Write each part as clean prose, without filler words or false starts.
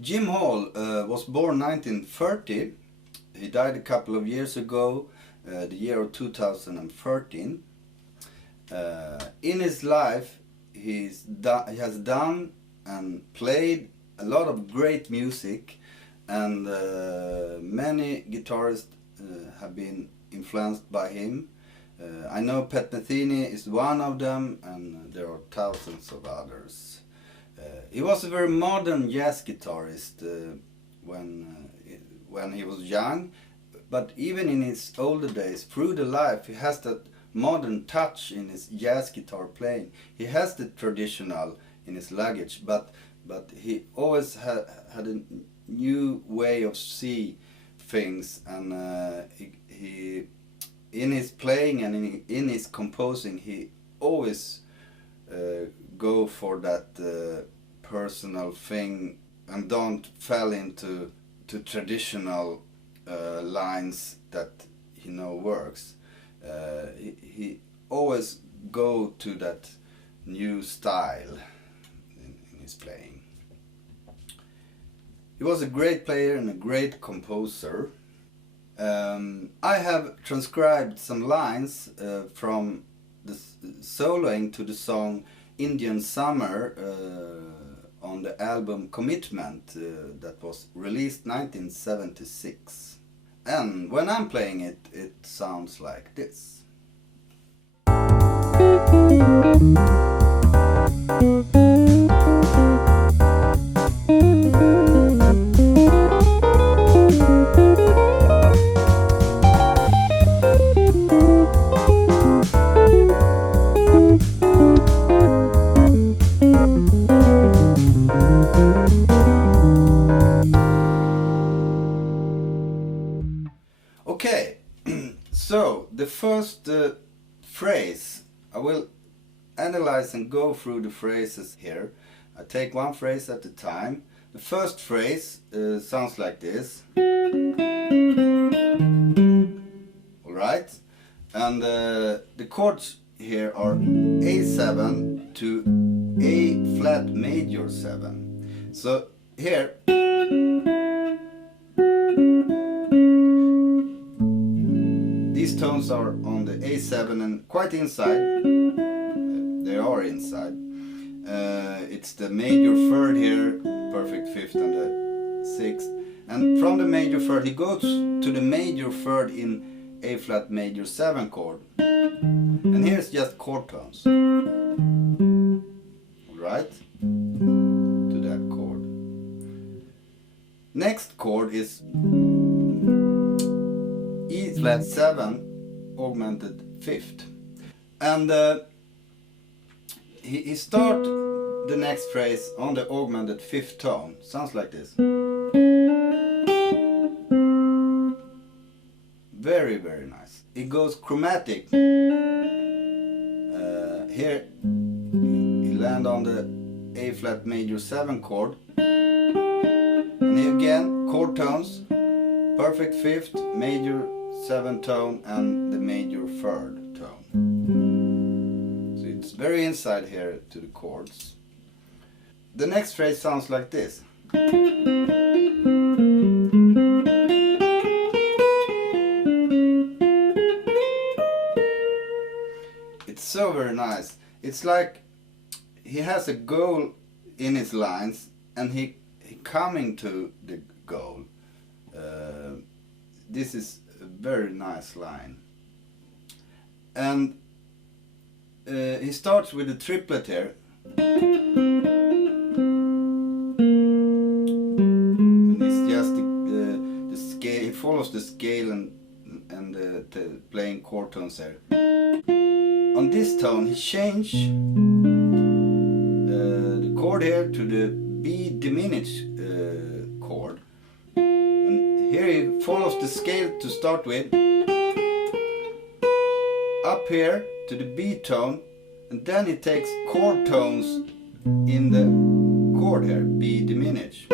Jim Hall was born 1930. He died a couple of years ago, the year of 2013. In his life, he has done and played a lot of great music, and many guitarists have been influenced by him. I know Metheny is one of them, and there are thousands of others. He was a very modern jazz guitarist when he was young, but even in his older days, through the life, he has that modern touch in his jazz guitar playing. He has the traditional in his luggage, but he always had a new way of see things, and he in his playing and in his composing, he always go for that personal thing and don't fall into traditional lines that he know works. He always go to that new style in his playing. He was a great player and a great composer. I have transcribed some lines from the soloing to the song Indian Summer on the album Commitment that was released 1976. And when I'm playing it, it sounds like this. Okay, so the first phrase, I will analyze and go through the phrases here. I take one phrase at a time. The first phrase sounds like this. Alright, and the chords here are A7 to A flat major 7. So here, these tones are on the A7 and quite inside. They are inside. It's the major third here, perfect fifth and the sixth. And from the major third he goes to the major third in A flat major 7 chord. And here's just chord tones. Alright? To that chord. Next chord is E flat 7 augmented fifth. And he start the next phrase on the augmented fifth tone. Sounds like this. Very, very nice. It goes chromatic. Here he land on the A flat major 7 chord. And here again, chord tones. Perfect fifth, major 7 tone and the major third tone. So it's very inside here to the chords. The next phrase sounds like this. It's so very nice. It's like he has a goal in his lines and he coming to the goal. This is a very nice line. And he starts with a triplet here. And it's just the scale, he follows the scale and the playing chord tones there. On this tone he changed the chord here to the B diminished chord. And here he follows the scale to start with, up here to the B tone, and then he takes chord tones in the chord here, B diminished,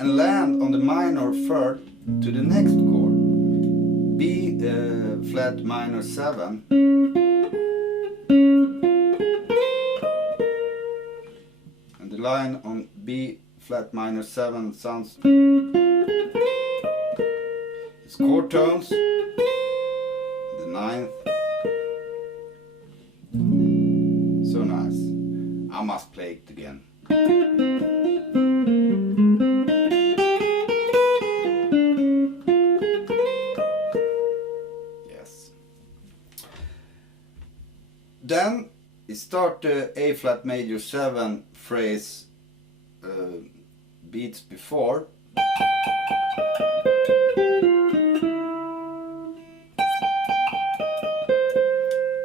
and land on the minor third to the next chord, B flat minor 7, and line on B flat minor 7 sounds. It's chord tones. The ninth. So nice. I must play it again. Yes. Then you start the A flat major 7 phrase beats before.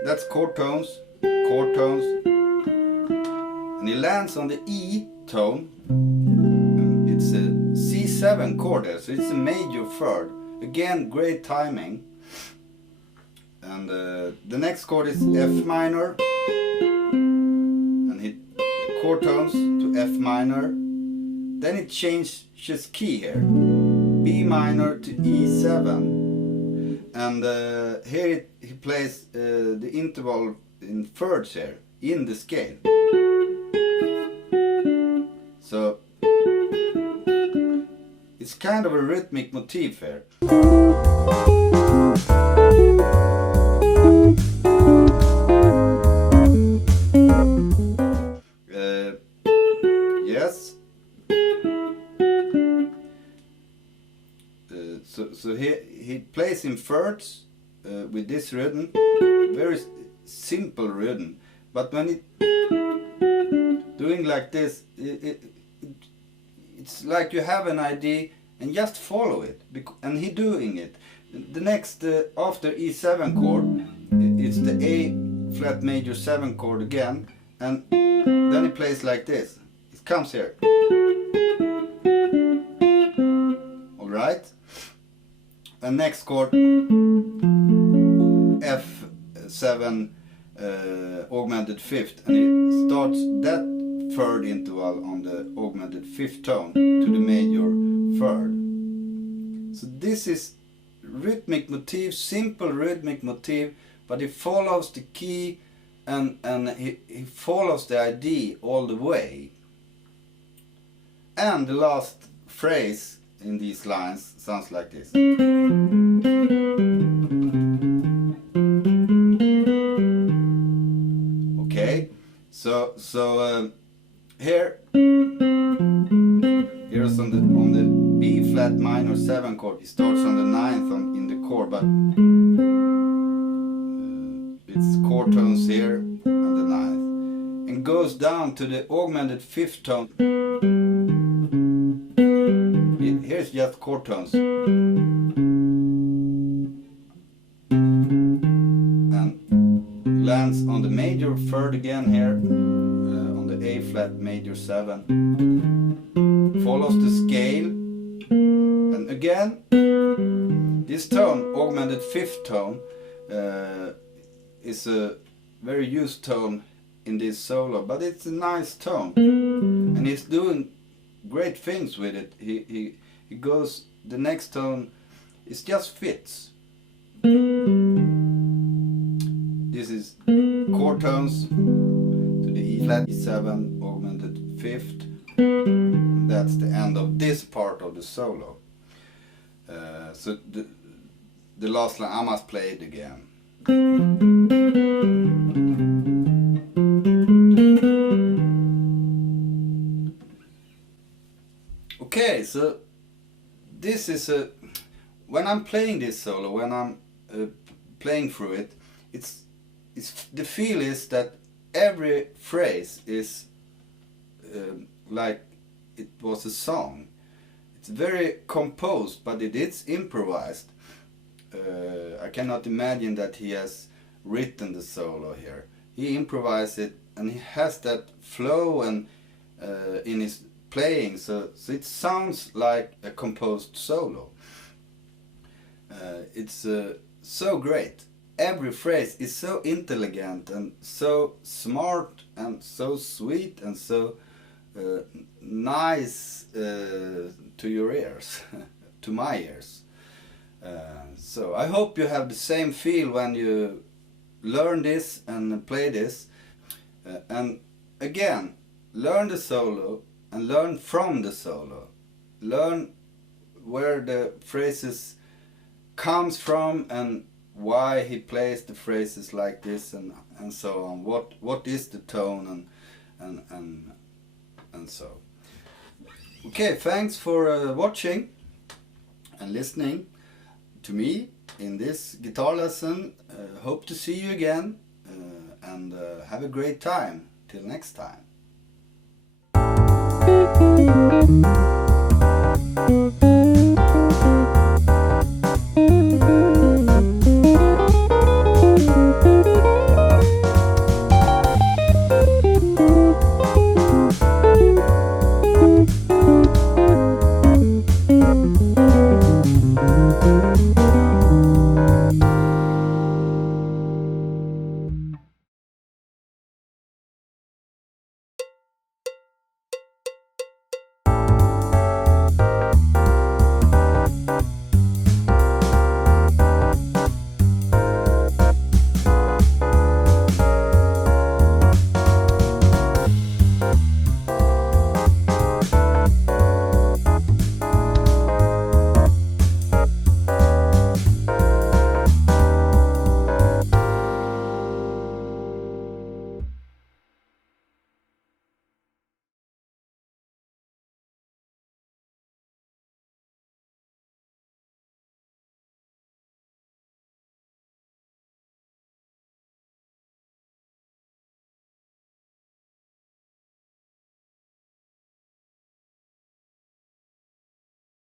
That's chord tones, and he lands on the E tone. It's a C7 chord there, so it's a major third. Again, great timing. And the next chord is F minor, and he chord tones to F minor. Then it changes key here, B minor to E7. And here he plays the interval in thirds here, in the scale. So it's kind of a rhythmic motif here. Yes. So he plays in thirds with this rhythm, very simple rhythm. But when it doing like this, it's like you have an idea and just follow it. And he doing it. The next after E7 chord, it's the A flat major 7 chord again, and then he plays like this. It comes here. All right. And next chord, F7 augmented fifth, and he starts that third interval on the augmented fifth tone to the major third. So this is rhythmic motif, simple rhythmic motif, but he follows the key and he follows the idea all the way. And the last phrase in these lines sounds like this. Okay, so here here's on the B flat minor 7 chord. He starts on the 9th in the chord, but it's chord tones here and the 9th, and goes down to the augmented 5th tone. Here's just chord tones, and lands on the major 3rd again here, on the A flat major 7, follows the scale, and again this tone, augmented 5th tone, is a very used tone in this solo, but it's a nice tone, and he's doing great things with it. He goes, the next tone, it just fits. This is chord tones to the E flat E7 augmented 5th. And that's the end of this part of the solo. So the last line, I must play it again. Okay, so this is when I'm playing this solo, when I'm playing through it, it's the feel is that every phrase is like it was a song. It's very composed, but it is improvised. I cannot imagine that he has written the solo here. He improvised it, and he has that flow and in his playing, so it sounds like a composed solo. It's so great. Every phrase is so intelligent and so smart and so sweet and so nice to your ears, to my ears. So I hope you have the same feel when you learn this and play this. And again, learn the solo and learn from the solo. Learn where the phrases comes from and why he plays the phrases like this and so on. What is the tone and so. Okay, thanks for watching and listening to me in this guitar lesson. Hope to see you again and have a great time. Till next time.